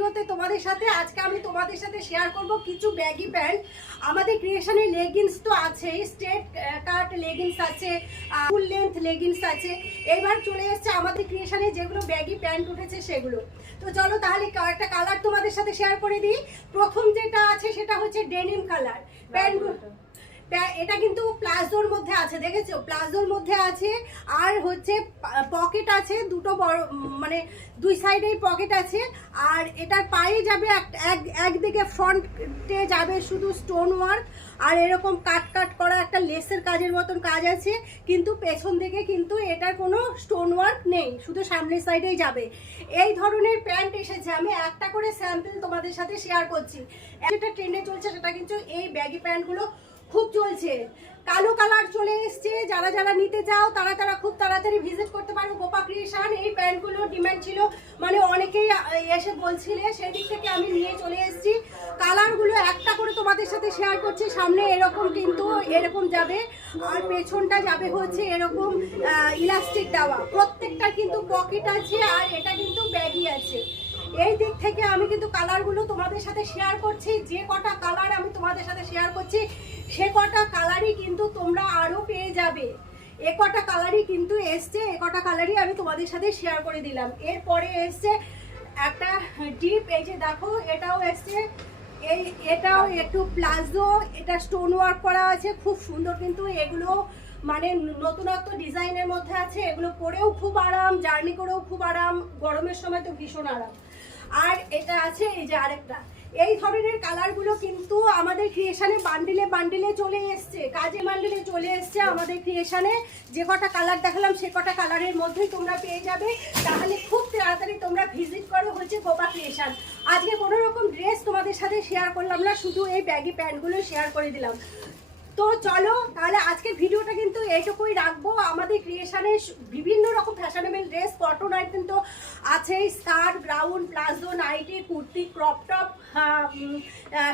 ভিডিওতে তোমাদের সাথে আজকে আমি তোমাদের সাথে শেয়ার করব কিছু ব্যাগি প্যান্ট। আমাদের ক্রিয়েশনে লেগিংস তো আছে, স্ট্রেট কাট লেগিংস আছে, ফুল লেন্থ লেগিংস আছে। এবার চলে এসেছে আমাদের ক্রিয়েশনে যেগুলো ব্যাগি প্যান্ট উঠেছে সেগুলো। তো চলো তাহলে একটা কালার তোমাদের সাথে শেয়ার করে দিই। প্রথম যেটা আছে সেটা হচ্ছে ডেনিম কালার প্যান্টগুলো। এটা কিন্তু প্লাজোর মধ্যে আছে, দেখেছো প্লাজোর মধ্যে আছে। আর হচ্ছে পকেট আছে দুটো বড়, মানে দুই সাইডেই পকেট আছে। আর এটার পায়ে যাবে একদিকে ফ্রন্টে যাবে শুধু স্টোন ওয়ার্ক, আর এরকম কাট কাট করা একটা লেসের কাজের মতন কাজ আছে। কিন্তু পেছন দিকে কিন্তু এটার কোনো স্টোন ওয়ার্ক নেই, শুধু সামনের সাইডেই যাবে। এই ধরনের প্যান্ট এসেছে, আমি একটা করে স্যাম্পল তোমাদের সাথে শেয়ার করছি। যেটা ট্রেন্ডে চলছে সেটা কিন্তু এই ব্যাগি প্যান্টগুলো খুব চলছে। কালো কালার চলে এসছে, যারা যারা নিতে চাও তারা খুব তাড়াতাড়ি ভিজিট করতে পারো গোপা ক্রিয়েশন। এই প্যান্টগুলো ডিমান্ড ছিল, মানে অনেকেই এসে বলছিলে, সেই দিক থেকে আমি নিয়ে চলে এসেছি। কালারগুলো একটা করে তোমাদের সাথে শেয়ার করছি। সামনে এরকম কিন্তু এরকম যাবে, আর পেছনটা যাবে হচ্ছে এরকম ইলাস্টিক দেওয়া। প্রত্যেকটা কিন্তু পকেট আছে, আর এটা কিন্তু ব্যাগি আছে। এই দিক থেকে আমি কিন্তু কালারগুলো তোমাদের সাথে শেয়ার করছি। যে কটা কালার আমি তোমাদের সাথে শেয়ার করছি সে কটা কালারই কিন্তু তোমরা আরো পেয়ে যাবে। এ কটা কালারই কিন্তু এসছে, এ কটা কালারই আমি তোমাদের সাথে শেয়ার করে দিলাম। এরপরে এসছে একটা ডিপ, এই যে দেখো এটাও এসছে। এটাও একটু প্লাজো, এটা স্টোন ওয়ার্ক করা আছে, খুব সুন্দর। কিন্তু এগুলো মানে নতুনত্ব ডিজাইনের মধ্যে আছে। এগুলো পরেও খুব আরাম, জার্নি করেও খুব আরাম, গরমের সময় তো ভীষণ আরাম। আর এটা আছে এই যে আরেকটা। এই ধরনের কালারগুলো কিন্তু আমাদের ক্রিয়েশনে বান্ডিলে বান্ডিলে চলে এসছে, কাজে বান্ডিলে চলে এসছে আমাদের ক্রিয়েশনে। যে কটা কালার দেখালাম সে কটা কালারের মধ্যেই তোমরা পেয়ে যাবে। তাহলে খুব তাড়াতাড়ি তোমরা ভিজিট করো হচ্ছে গোপা ক্রিয়েশন। আজকে কোনো রকম ড্রেস তোমাদের সাথে শেয়ার করলাম না, শুধু এই ব্যাগি প্যান্টগুলো শেয়ার করে দিলাম। তো চলো তাহলে আজকের ভিডিওটা কিন্তু এইটুকুই রাখবো। আমাদের ক্রিয়েশনে বিভিন্ন রকম ফ্যাশনেবল ড্রেস, কটন আইটেম তো আছেই, স্কার্ট, গ্রাউন্ড, palazzo, nightie, kurti, crop top,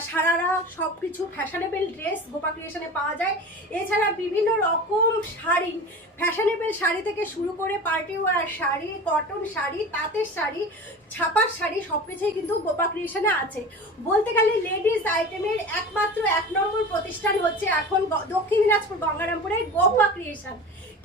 sharara, সব কিছু ফ্যাশনেবল ড্রেস গোপা ক্রিয়েশনে পাওয়া যায়। এছাড়া বিভিন্ন রকম শাড়ি, ফ্যাশনেবল শাড়ি থেকে শুরু করে party war sari, cotton sari, তাঁতের শাড়ি, ছাপার শাড়ি, সব কিছুই কিন্তু গোপা ক্রিয়েশনে আছে। বলতে গেলে লেডিস আইটেমের একমাত্র 1 নম্বর প্রতিষ্ঠান হচ্ছে এখন দক্ষিণ দিনাজপুর গঙ্গারামপুরের গোপা ক্রিয়েশন।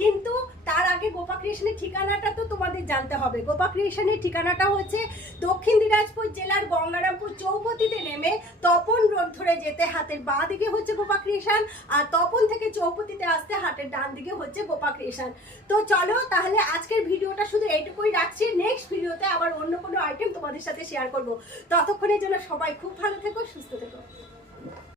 কিন্তু তার আগে গোপা ক্রিয়েশনের ঠিকানাটা তো তোমাদের জানতে হবে। গোপা ক্রিয়েশনের ঠিকানাটা হচ্ছে দক্ষিণ দিনাজপুর জেলার গঙ্গারামপুর চৌপতিতে নেমে তপন রোড ধরে যেতে হাতের বাঁ দিকে হচ্ছে গোপা ক্রিয়েশন, আর তপন থেকে চৌপতিতে আসতে হাতের ডান দিকে হচ্ছে গোপা ক্রিয়েশন। তো চলো তাহলে আজকের ভিডিওটা শুধু এইটুকুই রাখছি। নেক্সট ভিডিওতে আবার অন্য কোনো আইটেম তোমাদের সাথে শেয়ার করব। ততক্ষণের জন্য সবাই খুব ভালো থেকো, সুস্থ থেকো।